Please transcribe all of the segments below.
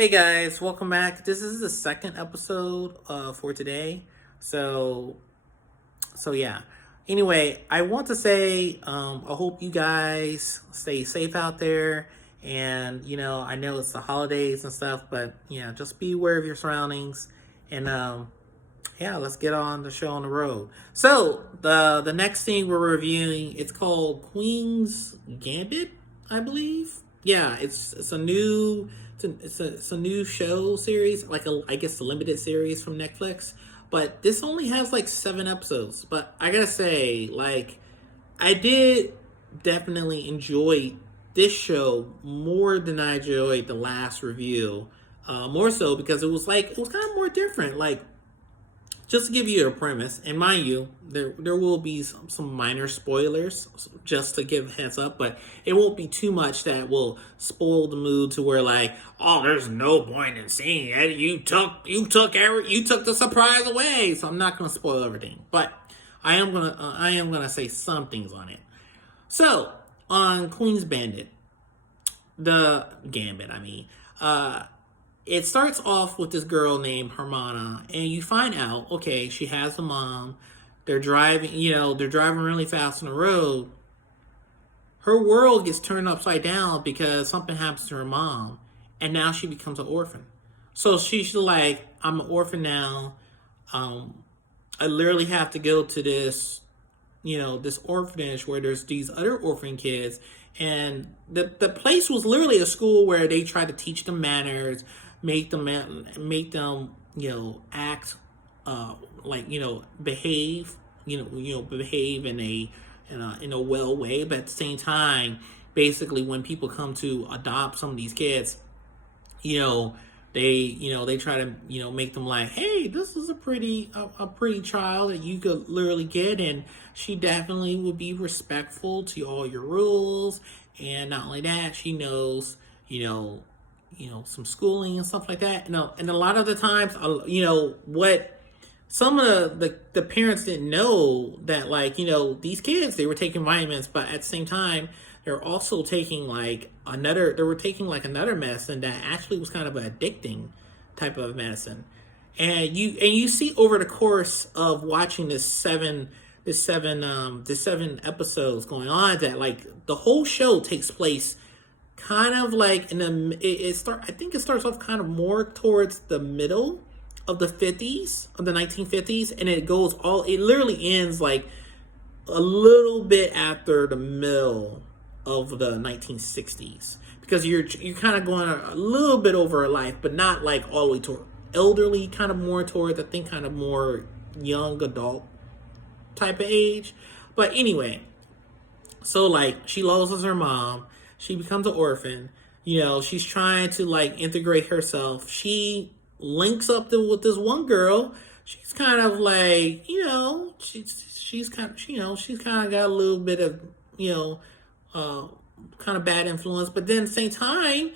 Hey guys, welcome back. This is the second episode for today. So yeah. Anyway, I want to say I hope you guys stay safe out there. And I know it's the holidays and stuff, but yeah, just be aware of your surroundings. And yeah, let's get on the show on the road. So the next thing we're reviewing, it's called Queen's Gambit, I believe. Yeah, it's a new it's a new show series, like I guess a limited series from Netflix. But this only has like 7 episodes. But I gotta say, like, I did definitely enjoy this show more than I enjoyed the last review. More so because it was kind of more different. Like, just to give you a premise, and mind you, there will be some minor spoilers, just to give a heads up, but it won't be too much that will spoil the mood to where, like, oh, there's no point in seeing it. You took the surprise away. So I'm not gonna spoil everything, but I am gonna say some things on it. So on Queen's Bandit, the Gambit, I mean, it starts off with this girl named Hermana, and you find out, okay, she has a mom. They're driving really fast on the road. Her world gets turned upside down because something happens to her mom, and now she becomes an orphan. So she's like, I'm an orphan now. I literally have to go to this orphanage where there's these other orphan kids, and the place was literally a school where they try to teach them manners, make them act like behave behave in a well way, but at the same time, basically when people come to adopt some of these kids, you know they try to make them like, hey, this is a pretty child that you could literally get, and she definitely would be respectful to all your rules. And not only that, she knows some schooling and stuff like that. And a lot of the times, what some of the parents didn't know, that, like, these kids, they were taking vitamins, but at the same time they're also taking another medicine that actually was kind of an addicting type of medicine. And you see over the course of watching this seven episodes going on, that, like, the whole show takes place kind of like I think it starts off kind of more towards the middle of the 1950s, and it literally ends like a little bit after the middle of the 1960s, because you're kind of going a little bit over a life, but not like all the way toward elderly, kind of more towards, I think, kind of more young adult type of age. But anyway, so, like, she loses her mom. She becomes an orphan. She's trying to, like, integrate herself. She links up with this one girl. She's kind of like, she's kind of got a little bit of, kind of bad influence. But then at the same time,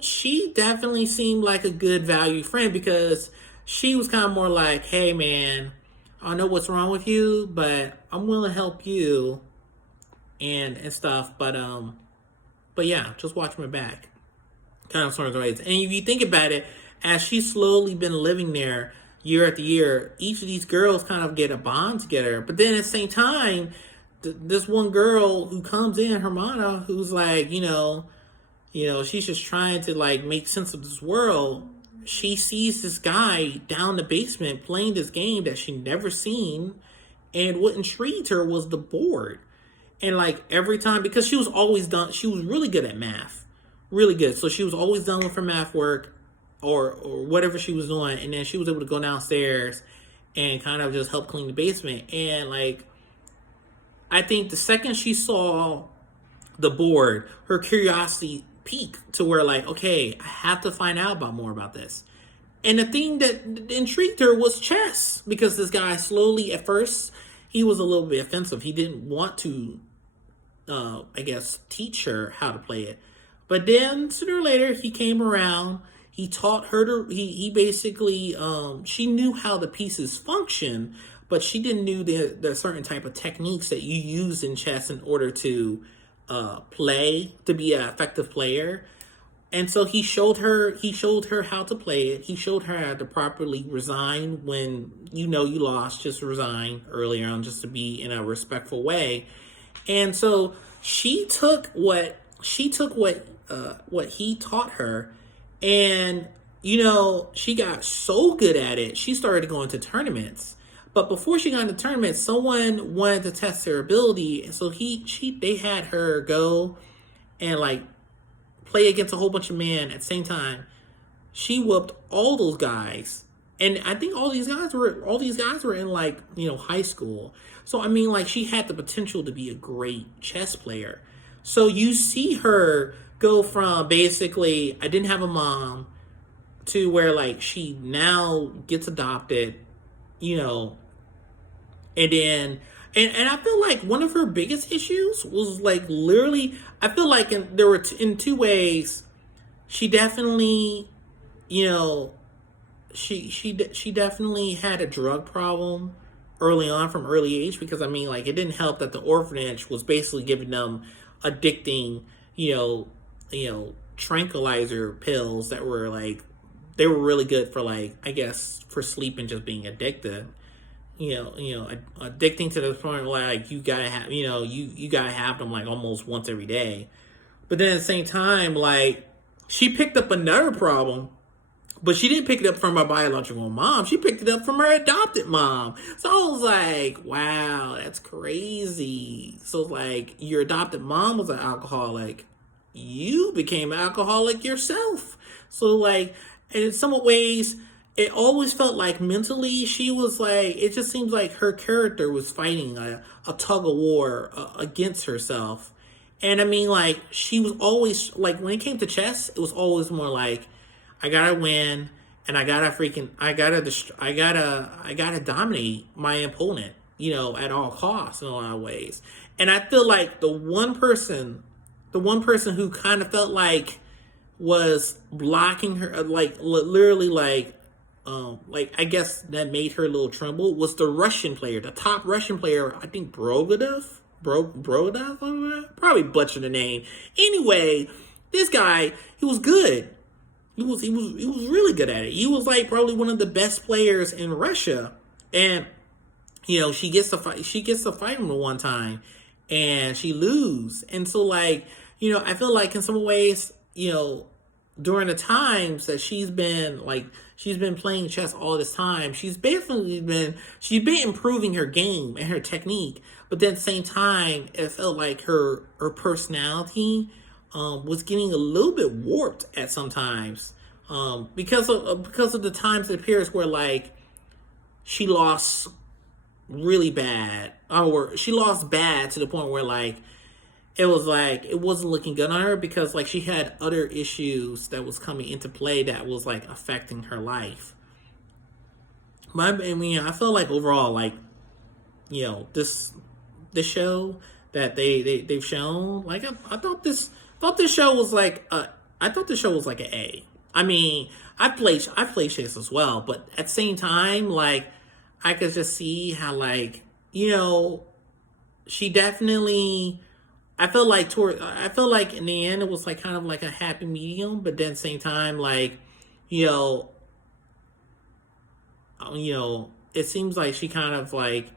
she definitely seemed like a good value friend, because she was kind of more like, hey, man, I know what's wrong with you, but I'm willing to help you and stuff. But yeah, just watch my back, kind of sort of ways. And if you think about it, as she's slowly been living there year after year, each of these girls kind of get a bond together. But then at the same time, this one girl who comes in, Hermana, who's like, she's just trying to, like, make sense of this world. She sees this guy down the basement playing this game that she never seen, and what intrigued her was the board. And, like, every time, because she was really good at math, really good. So she was always done with her math work, or whatever she was doing, and then she was able to go downstairs and kind of just help clean the basement. And, like, I think the second she saw the board, her curiosity peaked to where, like, okay, I have to find out more about this. And the thing that intrigued her was chess, because this guy slowly, at first, he was a little bit offensive. He didn't want to, I guess, teach her how to play it. But then sooner or later, he came around. He taught her he basically, she knew how the pieces function, but she didn't know the certain type of techniques that you use in chess in order to to be an effective player. And so he showed her how to play it. He showed her how to properly resign when you know you lost. Just resign early on, just to be in a respectful way. And so she took what he taught her, and she got so good at it. She started going to tournaments. But before she got into tournaments, someone wanted to test her ability, and so they had her go and like play against a whole bunch of men at the same time. She whooped all those guys, and I think all these guys were in like high school. So I mean, like, she had the potential to be a great chess player. So you see her go from basically I didn't have a mom to where like she now gets adopted, and then and I feel like one of her biggest issues was like literally I feel like there were in two ways. She definitely, she definitely had a drug problem early on from early age, because I mean, like, it didn't help that the orphanage was basically giving them addicting, tranquilizer pills that were like they were really good for, like, I guess for sleep and just being addicted. Addicting to the point where like you gotta have, you gotta have them like almost once every day. But then at the same time, like, she picked up another problem, but she didn't pick it up from her biological mom. She picked it up from her adopted mom. So I was like, wow, that's crazy. So like, your adopted mom was an alcoholic. You became an alcoholic yourself. So like, in some ways, it always felt like mentally she was like, it just seems like her character was fighting a tug of war against herself. And I mean, like, she was always, like, when it came to chess, it was always more like, I gotta win, and I gotta dominate my opponent, at all costs in a lot of ways. And I feel like the one person who kind of felt like was blocking her, like, literally, like I guess that made her a little tremble, was the Russian player, the top Russian player, I think Brogadov, probably butchered the name. Anyway, this guy, he was good. He was really good at it. He was like probably one of the best players in Russia. And she gets to fight him one time, and she lose. And so like, I feel like in some ways, during the times that she's been playing chess all this time, she's been improving her game and her technique. But then at the same time, it felt like her personality was getting a little bit warped at sometimes, because of the times it appears where like she lost really bad, or she lost bad to the point where like it was like it wasn't looking good on her, because like she had other issues that was coming into play that was like affecting her life. But I mean, I feel like overall, like, this show that they've shown, like, I thought this show was like an A. I mean, I play chess as well, but at the same time, like, I could just see how, like, she definitely. I feel like in the end it was like kind of like a happy medium, but then at the same time, like, it seems like she kind of like,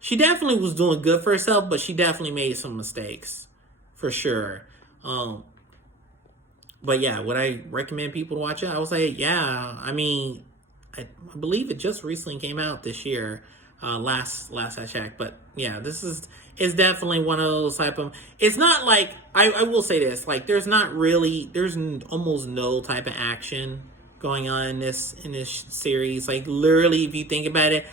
she definitely was doing good for herself, but she definitely made some mistakes, for sure. But yeah, would I recommend people to watch it? I would say, yeah. I mean, I believe it just recently came out this year, last I checked. But yeah, it's definitely one of those type of. It's not like I will say this, like, there's almost no type of action going on in this series. Like, literally, if you think about it,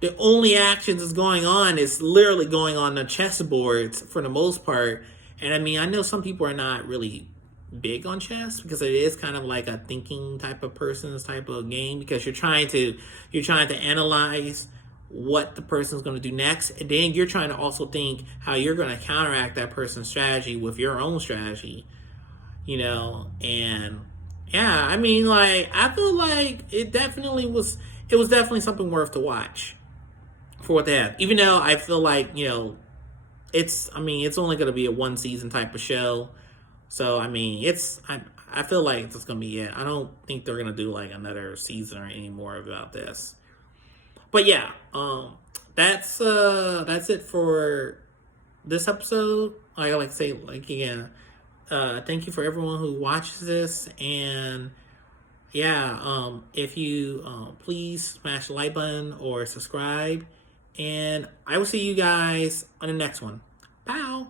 the only action that's going on is literally going on the chessboards for the most part. And I mean, I know some people are not really big on chess because it is kind of like a thinking type of person's type of game, because you're trying to analyze what the person's going to do next, and then you're trying to also think how you're going to counteract that person's strategy with your own strategy, and yeah, I mean, like, I feel like it was definitely something worth to watch for what they have, even though I feel like, it's only going to be a one season type of show. So I mean, I feel like that's gonna be it. I don't think they're gonna do like another season or any more about this. But yeah, that's it for this episode. I like to say, like, again, thank you for everyone who watches this, and yeah, if you please smash the like button or subscribe, and I will see you guys on the next one. Bye.